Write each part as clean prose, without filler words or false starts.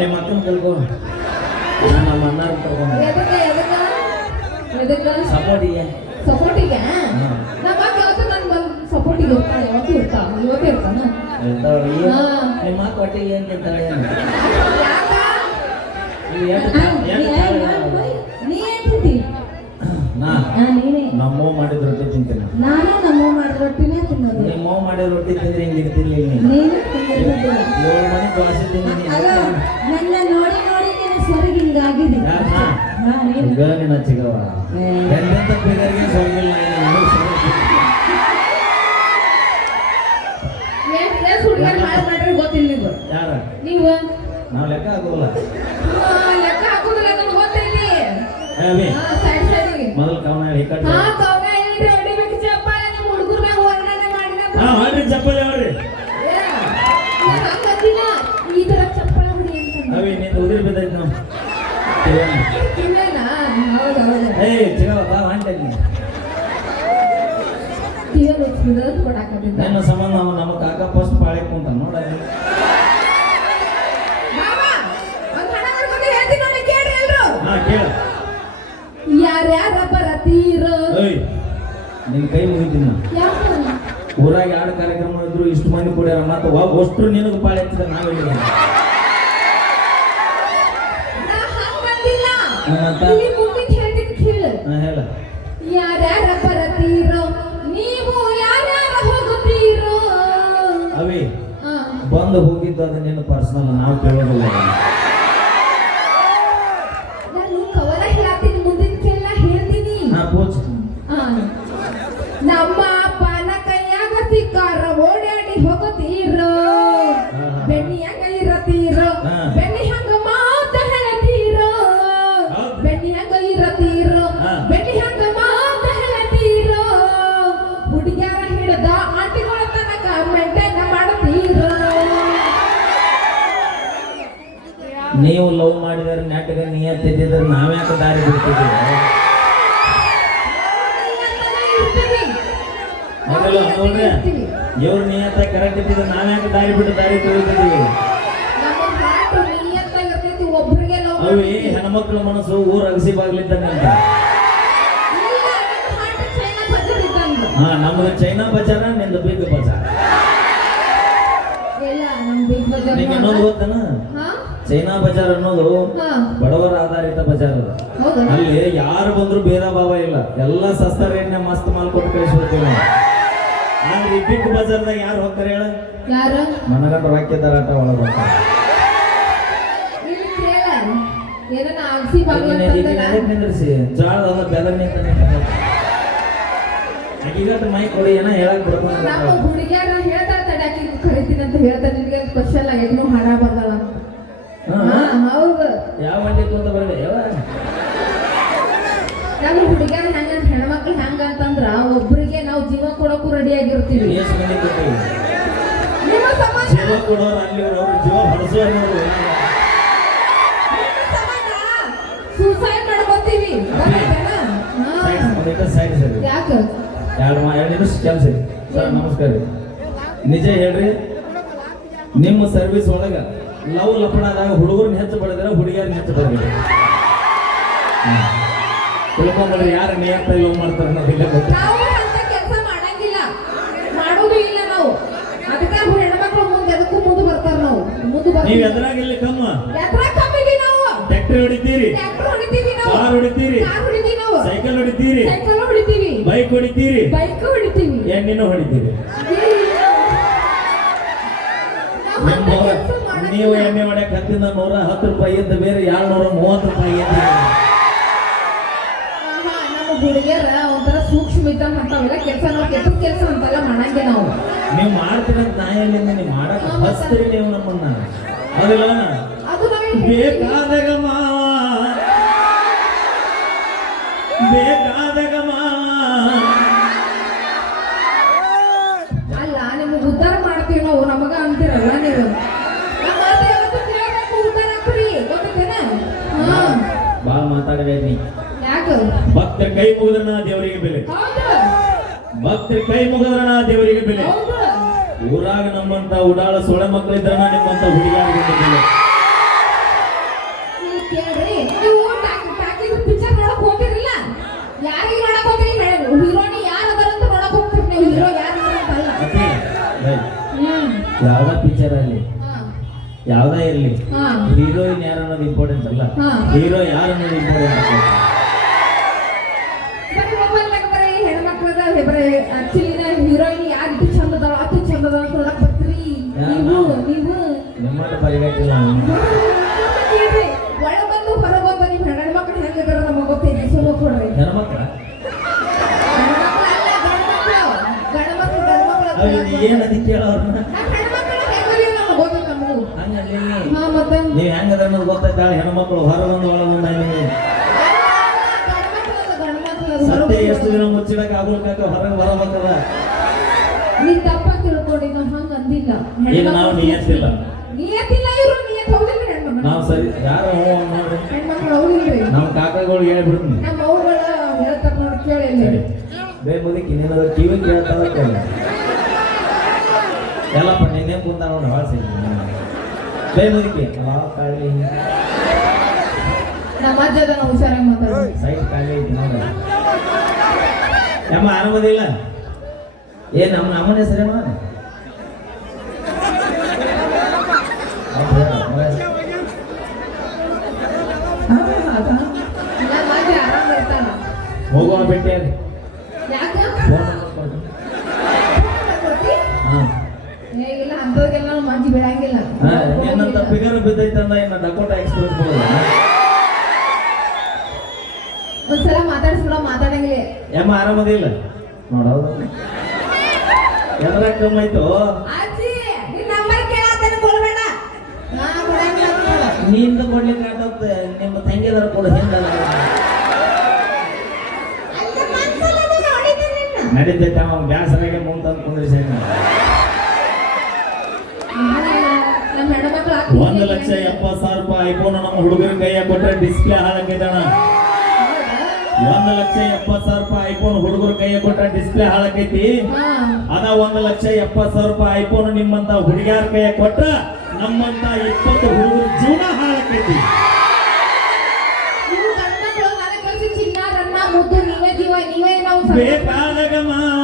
ನಿಮ್ಮ ಅಕ್ಕನ ಕಲ್ಕೋ ನಮ್ಮ ಅಣ್ಣಾರ ಕರ್ಕೊಂಡು ಎದಕ್ಕ ಸಪೋರ್ಟಿಗೆ ಸಪೋರ್ಟಿಗೆ ನಮ್ಮ ಅಕ್ಕ ಯಾವತ್ತು ನನ್ ಬಂದು ಸಪೋರ್ಟಿಗೆ ಇರ್ತಾಳೆ ಯಾವತ್ತೂ ಇವತ್ತೇ ಇರ್ತಾನ ನಿಮ್ಮ ಅಕ್ಕ ಒಟ್ಟಿಗೆ ಏನ್ ತಿಂತಾಳೆ ನೀ ಏನ್ ತಿಂತಿ ನೀನೇ ನಮ್ಮವ್ ಮಾಡಿದ ರೊಟ್ಟಿ ತಿಂತೀನಿ ನಾನು ನಮ್ಮ ಮಾಡಿದ ರೊಟ್ಟಿನೇ ತಿನ್ನೋದು ನಿಮ್ಮವ್ ಮಾಡಿದ ರೊಟ್ಟಿ ತಿಂದ್ರೆ ಹಿಂಗೆ ಇರ್ತಿರ್ಲಿಲ್ಲ ನೀನು ತಿನ್ನೋದಿಲ್ಲ 7 ಮನೆ ದೋಸೆ ತಿಂದಿನಿ ಅಲ್ಲ ನನ್ನ ನೋಡಿ ನೋಡಿ ನಿನ್ನ ಸ್ವರ್ಗ ಹಿಂಗಾಗಿದೆ ಈಗ ನಿನ್ನ ಚಿಗವ ಎಂತೆಂತ ಫಿಗರ್ಗೆ ಸ್ವರ್ಗಿಲ್ಲ ಗೊತ್ತಿಲ್ಲ ಯಾರ ನೀವು ನಾವು ಲೆಕ್ಕ ಹಾಕೋಲ್ಲ ಲೆಕ್ಕ ಹಾಕೋದಿಲ್ಲ ನನಗೆ ಗೊತ್ತೈತಿ ಸೈಡ್ ಸೈಡ್ಗೆ ಮೊದಲು ಕವನ ಹೇಳಿ ಕಟ್ಟ ಕವನ ಹೇಳಿದ್ರೆ ಹೊಡಿಬೇಕು ಚಪ್ಪಾಳೆ ನಿಮ್ಮ ಹುಡುಗರ್ನಾಗ ವರ್ಣನೆ ಮಾಡಿದ ಮಾಡ್ರಿ ಚಪ್ಪಲಿ ಅವ್ರಿ ಹಂಗಂದಿಲ್ಲ ಈ ತರ ಚಪ್ಪಾಳೆ ಹೊಡಿ ಅಂತ ಅವಿ ನಿಂದು ಉದಿರಿ ಬಿದ್ದೈತಿ ನಾವು ತಿನ್ನಲ್ಲ ಹೌದೌದು ಏಯ್ ಚಿಗವ ಬಾ ಹೊಂಟೈತಿ ನನ್ನ ಸಂಬಂಧ ನಮ್ಮ ಕಾಕ ಫಸ್ಟ್ ಪಾಳೆ ಕುಂತ ನೋಡ ಕೇಳ ಯಾರ್ಯಾರ ಬರತೀರೋ ನಿನ್ ಕೈ ಮುಗಿತೀನಿ ಊರಾಗ 2 ಕಾರ್ಯಕ್ರಮ ಇದ್ರು ಇಷ್ಟು ಮಂದಿ ಕೊಡ್ಯಾರ ಮತ್ತೆ ಅಷ್ಟು ನಿನಗೆ ಪಾಳೆ ಹಚ್ಚಿದ ನಾವೆಲ್ಲ ಹೇಳ ಯಾರ್ಯಾರ ಬರತೀರೋ ನೀವು ಯಾರ್ಯಾರ ಹೋಗುತ್ತೀರೋ ಅವಿ ಬಂದು ಹೋಗಿದ್ದು ಅದು ನಿನ್ನ ಪರ್ಸನಲ್ ನಾವು ಕೇಳೋದಿಲ್ಲ ನಾನು ಕವನ ಹೇಳ್ತೀನಿ ಮುಂದಿನ ಕೇಳ ಹೇಳ್ತೀನಿ ಪೂಜ್ ನಮ್ಮ ಅಪ್ಪನ ಕೈಯಾಗ ಸಿಕ್ಕಾರ ಓಡಾಡಿ ಹೋಗುತ್ತೀರೋ ಬೆಣ್ಣಿಯಾಗ ಇರತೀರೋ ಬೆಣ್ಣಿ ಹಂಗ ಮಾತ ಹೇಳ್ತೀರೋ ಬೆಣ್ಣಿಯಾಗ ಇರತೀರೋ ಬೆಣ್ಣಿ ಹಂಗ ಮಾತ ಹೇಳ್ತೀರೋ ಹುಡುಗ್ಯಾರ ಹಿಡ್ದ ಆಂಟಿಗಳ ತನಕ ಮೆಂಟೈನ್ ಮಾಡ್ತೀರೋ ನೀವು ಲವ್ ಮಾಡಿದಾರೆ ನಾಟಕ ನಿಯತ್ತಿದ್ರೆ ನಾವ್ಯಾಕೆ ದಾರಿ ಬಿಡ್ತಿದ್ದೀವಿ ನೋಡ್ರಿ ಇವ್ರ ನಿಯತ್ತ ಕರೆಕ್ಟ್ ಇಟ್ಟಿದ್ರೆ ನಾವ್ಯಾಕೆ ದಾರಿ ಬಿಟ್ಟು ದಾರಿ ತಿಳಿದಿದ್ದೀವಿ ಅವಿ ಹೆಣ್ಮಕ್ಳ ಮನಸ್ಸು ಊರ್ ಅಗಸಿ ಬಾಗ್ಲಿದ್ದಂಗೆ ಅಂತ ನಮ್ದು ಚೈನಾ ಬಜಾರ ನಿಂದು ಬಿಗ್ ಬಜಾರ್ ನಿಂಗೆ ಇನ್ನೊಂದು ಗೊತ್ತನ ಚೈನಾ ಬಜಾರ್ ಅನ್ನೋದು ಬಡವರ ಆಧಾರಿತ ಬಜಾರ್ ಅದ ಅಲ್ಲಿ ಯಾರು ಬಂದ್ರು ಭೇದ ಭಾವ ಇಲ್ಲ ಎಲ್ಲ ಸಸ್ತ ರೇಟ್ನ ಮಸ್ತ್ ಮಾಲ್ ಕೊಟ್ಟು ಕಳಿಸ್ಬಿಡ್ತೀವಿ ಆದ್ರೆ ಬಿಗ್ ಬಜಾರ್ದಾಗ ಯಾರು ಹೋಗ್ತಾರೆ ಹೇಳ ಮನಗಂಡ ವಾಕ್ಯದಾರ ಆಟ ಒಳಗೆ ಹೋಗ್ತಾರೆ ನಿಂದ್ರಿಸಿ ಜಾಳ ಬೆದರ್ ನಿಂತ ಅಕ್ಕಿಗಟ್ಟು ಮೈ ಕೊಡಿ ಏನೋ ಹೇಳಕ್ ಬಿಡ್ಕೊಂಡು ಹುಡುಗಿಯಾರ ಹೇಳ್ತಾ ತಡಾಕಿ ಕರಿತೀನಿ ಅಂತ ಹೇಳ್ತಾ ನಿನ್ಗೆ ಸ್ಪೆಷಲ್ ಆಗಿದ್ನು ಹಾಡ ಬರ್ದಲ್ಲ ಹೌದು ಯಾವ ಮಂಡಿ ಅಂತ ಬರಲಿ ನಾವು ಹುಡುಗಿಯಾರ ಹೆಂಗ ಹೆಣ್ಮಕ್ಳು ಹೆಂಗ ಅಂತಂದ್ರ ಒಬ್ರಿಗೆ ನಾವು ಜೀವ ಕೊಡೋಕು ರೆಡಿ ಆಗಿರ್ತೀವಿ ಜೀವ ಕೊಡೋರು ಅಲ್ಲಿ ಜೀವ ಹೊಡೆಸೋರು ಸೂಸೈಡ್ ಮಾಡ್ಕೋತೀವಿ ಸೈಡ್ ಸರಿ ಯಾಕೆ 2 ನಿಮಿಷ ಕೆಲಸ ಸರ್ ನಮಸ್ಕಾರ ರೀ ನಿಜ ಹೇಳ್ರಿ ನಿಮ್ಮ ಸರ್ವಿಸ್ ಒಳಗ ಲವ್ ಲಪಡಾದಾಗ ಹುಡುಗರನ್ನ ಹೆಚ್ಚು ಬಡದ್ರ ಹುಡುಗಿಯರನ್ನ ಹೆಚ್ಚು ಬಡದ್ರಿ ತಿಳ್ಕೊಂಡ್ರಿ ಯಾರು ನಿಯತ್ತ ಲವ್ ಮಾಡ್ತಾರೆ ಅನ್ನೋದಿಲ್ಲ ಗೊತ್ತು ನಾವು ಅಂತ ಕೆಲಸ ಮಾಡಂಗಿಲ್ಲ ಮಾಡೋದು ಇಲ್ಲ ನಾವು ಅದಕ್ಕೆ ಹೆಣ್ಮಕ್ಳು ಮುಂದೆ ಅದಕ್ಕೂ ಮುಂದೆ ಬರ್ತಾರ ನಾವು ಮುಂದೆ ಬರ್ತೀವಿ ನೀವು ಎದ್ರಾಗ ಇಲ್ಲಿ ಕಮ್ಮ ಎದ್ರಾಗ ಕಮ್ಮಿಗೆ ನಾವು ಟ್ರ್ಯಾಕ್ಟರ್ ಹೊಡಿತೀರಿ ಕಾರ್ ಹೊಡಿತೀರಿ ಸೈಕಲ್ ಹೊಡಿತೀರಿ ಬೈಕ್ ಹೊಡಿತೀರಿ ಎಣ್ಣಿನೂ ಹೊಡಿತೀರಿ ನೀವು ಎಣ್ಣೆ ಹೊಡ್ಯಾಕ ಹತ್ತಿಂದ 110 ರೂಪಾಯಿ ಇದ್ದ ಬೇರೆ 230 ರೂಪಾಯಿ ಇದ್ದ ನಮ್ಮ ಹುಡುಗಿಯರ ಒಂಥರ ಸೂಕ್ಷ್ಮ ಇದ್ದಂಗ ಅಂತಾವೆಲ್ಲ ಕೆಲಸ ನಾವು ಕೆಟ್ಟ ಕೆಲಸ ಅಂತೆಲ್ಲ ಮಾಡಂಗೆ ನಾವು ನೀವು ಮಾಡ್ತೀರಂತ ನಾ ಎಲ್ಲಿಂದ ನೀವು ಮಾಡಕ್ ಹಚ್ತೀರಿ ನೀವು ನಮ್ಮನ್ನ ಅದಿಲ್ಲ ಬೇಕಾದಾಗ ಅಲ್ಲ ನಿಮ್ಗೆ ಉದ್ಧಾರ ಮಾಡ್ತೀವಿ ನಾವು ನಮಗ ಅಂತೀರಲ್ಲ ನೀವು ಬಾಳ ಮಾತಾಡಬೇಡಿ ಯಾಕೆ ಭಕ್ತರ ಕೈ ಮುಗಿದ್ರನ ದೇವರಿಗೆ ಬೆಲೆ ಭಕ್ತರ ಕೈ ಮುಗಿದ್ರನ ದೇವರಿಗೆ ಬೆಲೆ ಊರಾಗ ನಮ್ಮಂತ ಉಡಾಳ ಸೊಳೆ ಮಕ್ಕಳಿದ್ರನ ನಿಮ್ಮಂತ ಹುಡುಗಿಯಾರಿಗೆ ಬೆಲೆ ಯಾವ್ದ ಪಿಕ್ಚರ್ ಅಲ್ಲಿ ಹಾ ಯಾವ್ದ ಇರ್ಲಿ ಹಾ ಹೀರೋಯಿನ್ ಯಾರು ಅನ್ನೋದು ಇಂಪಾರ್ಟೆಂಟ್ ಅಲ್ಲ, ಹಾ. ಹೀರೋ ಯಾರು ಅನ್ನೋದು ಇಂಪಾರ್ಟೆಂಟ್. ಬರೀ ಮೊಬೈಲ್ನಾಗ ಬರೀ ಹೆಣ್ಮಕ್ಳದ ಬರೀ ಆಕ್ಚುಲಿ ನಾ ಹೀರೋಯಿನ್ ಯಾರು ಇಟ್ಟು ಚಂದ ಅದಾಳ ಅಷ್ಟು ಚಂದ ಅದಾಳ ಅಂತ ಹೇಳಕ್ ಬರ್ತೀರಿ ನೀವು ನಿಮ್ಮಟ್ಟು ಪರಿಗಟ್ಟಿಲ್ಲ. ಕೇಳ್ರಿ, ಒಳ ಬಂದು ಹೊರ ಬಂದು ನಿಮ್ಮ ಹೆಣ್ಮಕ್ಳು ಹೆಂಗಿದಾರ ನಮಗೆ ಗೊತ್ತೈತಿ. ಸುಮ್ಮ ಕೊಡ್ರಿ ಹೆಣ್ಮಕ್ಳ ಹೆಣ್ಮಕ್ಳು ಅಲ್ಲ, ಗಂಡ್ಮಕ್ಳು ಏನ್ ಅದಕ್ಕೆ ಕೇಳೋರ್ನ ಹೆಣ್ಮಕ್ಳು ಹೆಂಗಿಲ್ಲ ನಮ್ಗೆ ಗೊತ್ತೈತಿ ನಮಗೂ. ಹಂಗಲ್ಲಿ ಹಾ ಮತ್ತೆ ನೀವ್ ಹೆಂಗದ ಅನ್ನೋದು ಗೊತ್ತಾಯ್ತಾಳ. ಹೆಣ್ಮಕ್ಳು ಹೊರ ಬಂದು ಒಳ ಬಂದ ಸತ್ಯ ಎಷ್ಟು ದಿನ ಮುಚ್ಚಿಡಕ್ ಆಗೋಲ್ಕಾಕ ಹೊರಗೆ ಬರಬೇಕದ. ನೀ ತಪ್ಪ ತಿಳ್ಕೊಂಡಿ, ನಾವು ಹಂಗ ಅಂದಿಲ್ಲ. ಈಗ ನಾವು ನಿಯತ್ತಿಲ್ಲ ಇವ್ರು ನಿಯತ್ ಹೌದಿಲ್ಲ ಹೆಣ್ಮಕ್ಳು. ನಾವು ಸರಿ ಯಾರು ನೋಡ್ರಿ ಹೆಣ್ಮಕ್ಳು ಹೌದಿಲ್ರಿ. ನಮ್ಮ ಕಾಕಗಳು ಹೇಳ್ಬಿಡ್ತೀನಿ. ನಮ್ಮ ಅವ್ಗಳ ಹೇಳ್ತಾರ ನೋಡಿ ಕೇಳಿ ಇಲ್ಲಿ. ಬೇ ಮುದುಕಿ ನೀನಾದ್ರು ಕಿವಿ ಕೇಳ್ತಾಳ ಕೇಳಿ ಎಲ್ಲಪ್ಪ ನಿನ್ನೆ ಕುಂತ ನೋಡಿ ಹಾಳ್ಸಿ ಬೇ ಮುದುಕಿ ಕಾಳಿ ನಮ್ಮ ಅಜ್ಜದ ನಾವು ಹುಷಾರಾಗಿ ಮಾತಾಡ್ತೀವಿ. ಸೈಟ್ ಖಾಲಿ ಐತಿ ನೋಡ. ಯಮ್ಮ ಆರಾಮದಿಲ್ಲ? ಏ ನಮ್ಮ ಅಮ್ಮನ ಹೆಸರೇನು? ನಮ್ಮ ಅಜ್ಜ ಆರಾಮ ಇರ್ತಾನ. ಹೋಗುವ ಭೇಟಿ ಯಾಕ ಹಾ ಹೇಗಿಲ್ಲ ಅಂತವ್ರಿಗೆಲ್ಲ ನಮ್ಮ ಅಜ್ಜಿ ಬಿಡಂಗಿಲ್ಲ. ಏನಂತ ಫಿಗರ್ ಬಿದ್ದೈತಂದ ಇನ್ನ ಡಕೋಟಾ ಎಕ್ಸ್ಪ್ರೆಸ್ ಒಂದ್ಸಲ ಮಾತಾಡ್ಸ್ಬಿಡ ಮಾತಾಡಂಗಿಲ್ಲ. ಯಮ್ಮ ಆರಾಮದಿಲ್ಲ? ನೋಡೋದು ಎಲ್ಲರ ಕಮ್ಮಿ ಆಯ್ತು. ಅಜ್ಜಿ ನಿನ್ ನಂಬರ್ ಕೇಳಾತೇನೆ ಕೊಡ್ಬೇಡ. ನಾ ಕೊಡಂಗಿಲ್ಲ ಅಂತ ಹೇಳು. ನಿಂದ ಕೊಡ್ಲಿಕ್ಕೆ ಆಟೋತ್ ನಿಮ್ಮ ತಂಗಿದಾರ ಕೊಡು ಹಿಂದಲ್ಲ ಅಲ್ಲ ಮನ್ಸಲ್ಲ ಅದನ್ನ ಹೊಡಿತೀನಿ ನಿನ್ನ. ನಡೀತೈತೆ ಅವ ಬ್ಯಾಸರಾಗೆ ಮುಂದೆ ಅಂದ್ಕೊಂಡ್ರಿ ಸರಿ. ನಮ್ಮ ಹೆಣ್ಮಕ್ಳು 1,70,000 ರೂಪಾಯಿ ಐಫೋನ್ ನಮ್ಮ ಹುಡುಗರ ಕೈಯಾಗ ಕೊಟ್ರೆ ಡಿಸ್ಪ್ಲೇ ಹಾಳಾಕಿದ್ದಾನ. 1,70,000 ರೂಪಾಯಿ ಐಫೋನ್ ಹುಡುಗರ ಕೈಯಾಗ ಕೊಟ್ರೆ ಡಿಸ್ಪ್ಲೇ ಹಾಳಾಕೈತಿ. ಅದ 1,70,000 ರೂಪಾಯಿ ಐಫೋನ್ ನಿಮ್ಮಂತ ಹುಡುಗಿಯಾರ ಕೈಯಾಗ ಕೊಟ್ರ ನಮ್ಮಂತ 20 ಹುಡುಗರ ಜೀವನ ಹಾಳಾಕೈತಿ. ನೀವು ಗಂಡ್ಮಕ್ಳು ನನಗೆ ಕಳಿಸಿ ಚಿನ್ನ ರನ್ನ ಮುದ್ದು ನೀವೇ ಜೀವ ನೀವೇ ನಾವು ಬೇಕಾದಾಗ ಮಾವ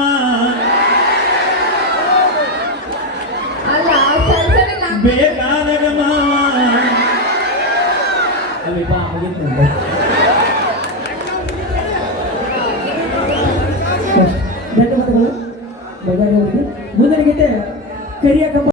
ಅಲ್ಲ ಸರಿ ನಾ ಬೇಕಾದಾಗ ಮಾವ ಅಲ್ಲಿ ಬಾ ಮುಗಿತು. ಧನ್ಯವಾದಗಳು. ಮುಂದಿನ ಗೀತೆ ಕರಿಯ ಕಂಬ